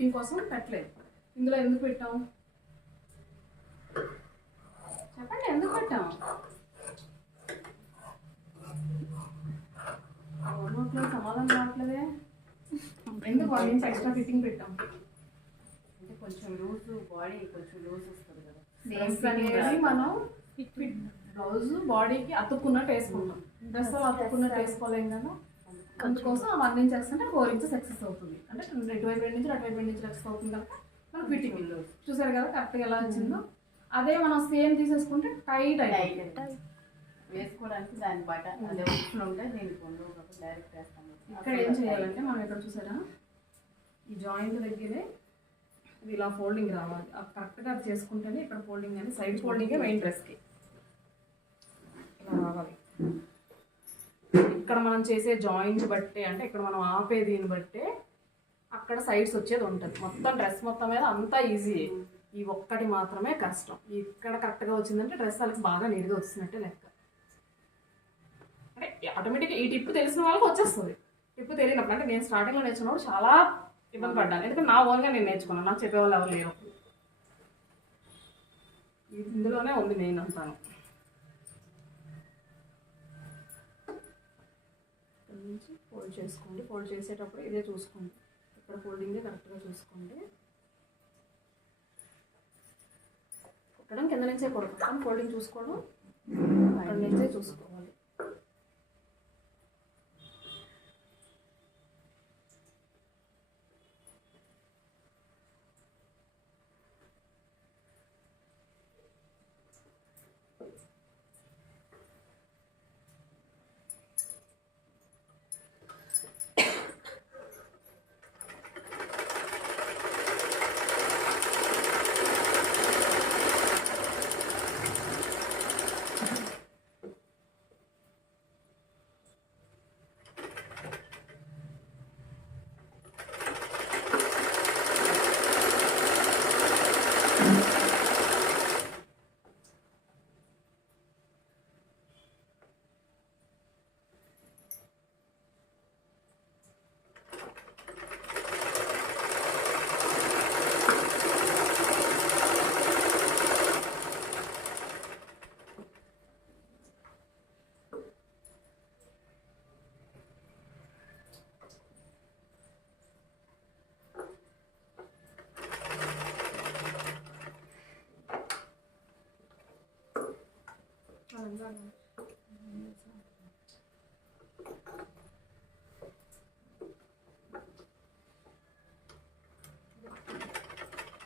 Fitting కోసం పెట్టలేదు. ఇందులో ఎందుకు పెట్టాం చెప్పండి, ఎందుకు పెట్టాం? సమాధానం రావట్లేదే. ఎందుకు 1 ఇంచ్ ఎక్స్ట్రా ఫిట్టింగ్ పెట్టాం? అంటే కొంచెం లూజ్, బాడీ కొంచెం లూజ్ వస్తుంది కదా. డ్రెస్ అనేది మనం బ్లౌజ్ బాడీకి అతుక్కున్నట్టు వేసుకుంటాం, డ్రెస్ అతుక్కున్నట్టు వేసుకోలేం కదా. అందుకోసం 1 ఇంచ్ వేస్తుంటే 4 ఇంచెస్ ఎక్సెస్ అవుతుంది. అంటే ఇటువైపు 2 ఇంచులు అటువైపు 2 ఇంచులు ఎక్సెస్ అవుతుంది కనుక మనం ఫిట్టింగ్ చూసారు కదా కరెక్ట్గా ఎలా వచ్చిందో. అదే మనం సేమ్ తీసేసుకుంటే టైట్ అయిపోయింది. వేసుకోవడానికి దాని బట్ట అదే ఉప్పులు ఉంటే దీనికి డైరెక్ట్ వేస్తాము. ఇక్కడ ఏం చేయాలంటే మనం ఇక్కడ చూసారా ఈ జాయింట్ దగ్గరే ఇది ఇలా ఫోల్డింగ్ రావాలి. కరెక్ట్గా అది చేసుకుంటేనే ఇక్కడ ఫోల్డింగ్ అని సైడ్ ఫోల్డింగే మెయిన్ డ్రెస్కి ఇలా రావాలి. ఇక్కడ మనం చేసే జాయింట్ బట్టే అంటే ఇక్కడ మనం ఆపే దీన్ని బట్టే అక్కడ సైడ్స్ వచ్చేది ఉంటుంది. మొత్తం డ్రెస్ మొత్తం మీద అంతా ఈజీ. ఈ ఒక్కటి మాత్రమే కష్టం. ఇక్కడ కరెక్ట్గా వచ్చిందంటే డ్రెస్ వాళ్ళకి బాగా నీట్గా వచ్చినట్టే లెక్క. అంటే ఆటోమేటిక్గా ఈ టిప్ తెలిసిన వాళ్ళకి వచ్చేస్తుంది. టిప్ తెలియనప్పుడు అంటే నేను స్టార్టింగ్లో నేర్చుకున్నప్పుడు చాలా ఇబ్బంది పడ్డాను. ఎందుకంటే నా ఓన్గా నేను నేర్చుకున్నాను, నాకు చెప్పేవాళ్ళు ఎవరు లేరు. ఇందులోనే ఉంది నేను అంటాను. నుంచి ఫోల్డ్ చేసుకోండి. ఫోల్డ్ చేసేటప్పుడు ఇదే చూసుకోండి, ఇక్కడ ఫోల్డింగే కరెక్ట్గా చూసుకోండి. కుట్టడం కింద నుంచే కొడతాం, ఫోల్డింగ్ చూసుకోవడం అక్కడ నుంచే చూసుకోవాలి.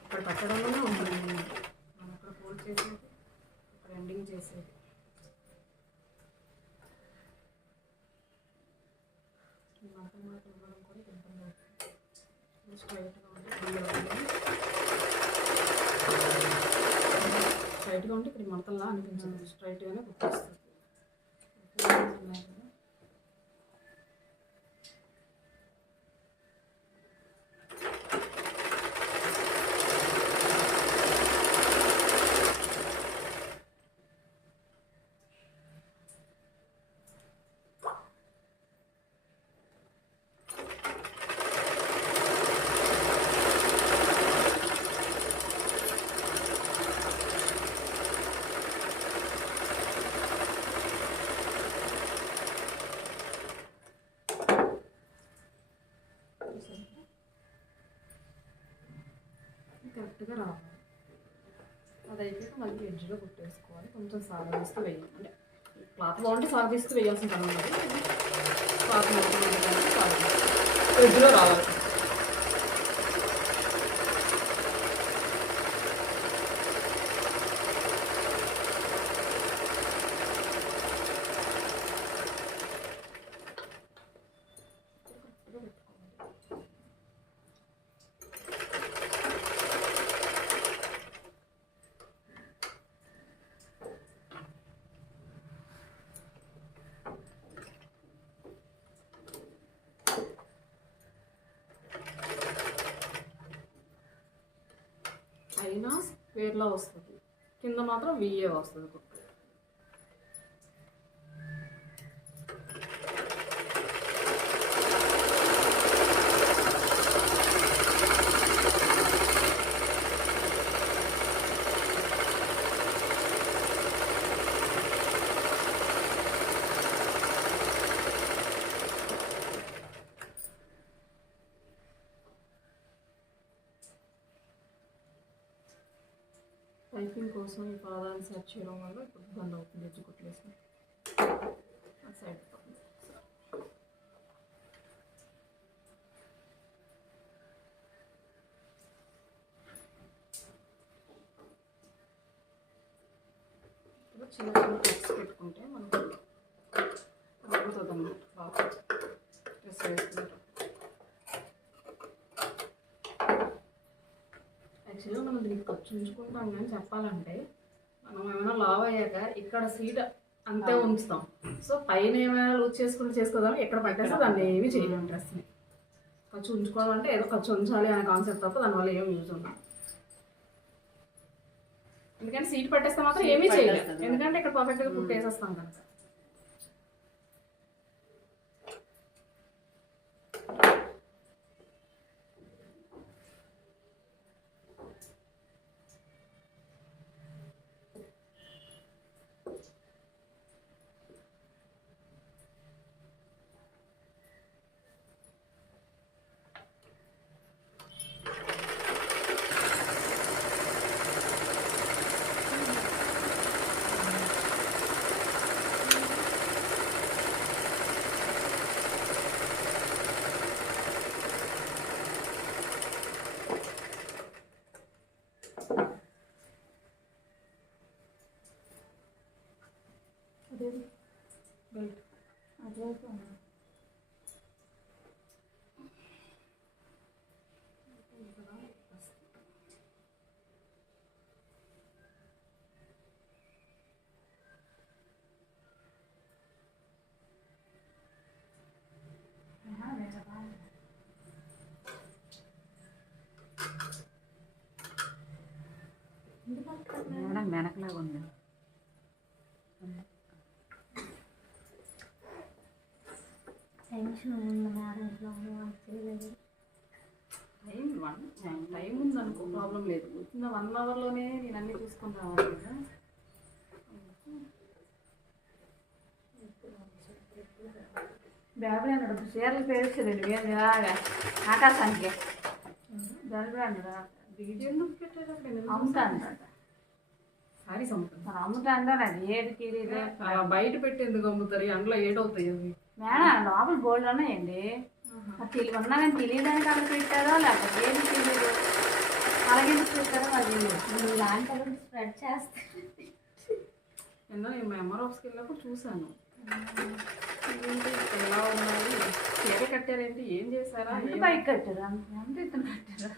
ఇక్కడ పెట్టడంలోనే ఉంటుంది మనం అక్కడ ఫోల్డ్ చేసేది, ఇక్కడ ఎండింగ్ చేసేది. మాత్రం ఇవ్వడం కూడా ఇబ్బంది అవుతుంది. స్ట్రైట్గా ఉంటే ఇక్కడ మడతల్లా అనిపించదు, స్ట్రైట్గానే కుట్టేస్తుంది. కరెక్ట్గా రావాలి. అదైతే మళ్ళీ ఎడ్జ్లో కుట్టేసుకోవాలి. కొంచెం సాగదీస్తూ వేయాలి. అంటే క్లాత్ బాగుంటే సాగదీస్తూ వేయాల్సిన పని ఉన్నది. క్లాత్ ఎడ్జ్లో రావాలి. అయినా స్క్వేర్లా వస్తుంది, కింద మాత్రం విఏ వస్తుంది కుట్టు. పైపింగ్ కోసం ఈ పాదాన్ని సెట్ చేయడం వల్ల ఇప్పుడు బంద్ అవుతుంది ఎడ్జ్ కుట్లేసి సైడ్ చిన్న చిన్న టెక్స్ పెట్టుకుంటే మనకు అడుగుతుంది అన్నమాట బాగా డ్రెస్ వేసుకుంటాం. యాక్చువల్గా మనం దీనికి ఖర్చు ఉంచుకుంటాం కానీ చెప్పాలంటే మనం ఏమైనా లావ్ అయ్యాక ఇక్కడ సీట్ అంతే ఉంచుతాం. సో పైన ఏమైనా లూజ్ చేసుకోదాం ఎక్కడ పట్టేస్తే దాన్ని ఏమి చేయలేము. డ్రెస్ని ఖర్చు ఉంచుకోవాలంటే ఏదో ఖర్చు ఉంచాలి అనే కాన్సెప్ట్ తప్ప దానివల్ల ఏమి యూజ్ ఉండదు. ఎందుకంటే సీట్ పట్టేస్తే మాత్రం ఏమీ చేయలేదు, ఎందుకంటే ఇక్కడ పర్ఫెక్ట్గా కుట్టేసేస్తాం కనుక. అదే బెల్ట్ అదే మెనకలాగా ఉంది. టైం ఉందనుకో ప్రాబ్లం లేదు. వచ్చిన 1 అవర్లోనే నేను అన్నీ చూసుకొని రావాలి కదా. బ్యాగ్ చీరలు పేరుస్తుంది ఆకాశానికి బ్యాగ్ వీడియో ఎందుకు పెట్టారు అక్కడ? అమ్ముతాను సారీస్ అమ్ముతాను. మరి అమ్ముతాను అది ఏది తెలియదు. బయట పెట్టి ఎందుకు అమ్ముతారు? అందులో ఏడవుతాయి అవి. మేడం లోపల గోల్డ్ ఉన్నాయండి. ఉన్నా కానీ తెలియడానికి అలా పెట్టారో లేకపోతే ఏది తెలియదు. అలాగే పెట్టారో అది ఇలాంటి స్ప్రెడ్ చేస్తే నేను ఎంఆర్ఆఫ్స్కి వెళ్ళినప్పుడు చూశాను. ఏంటి ఎలా ఉన్నాయి, చీర కట్టారేంటి, ఏం చేశారా? బైక్ కట్టారు, ఎంత ఇతను కట్టారు.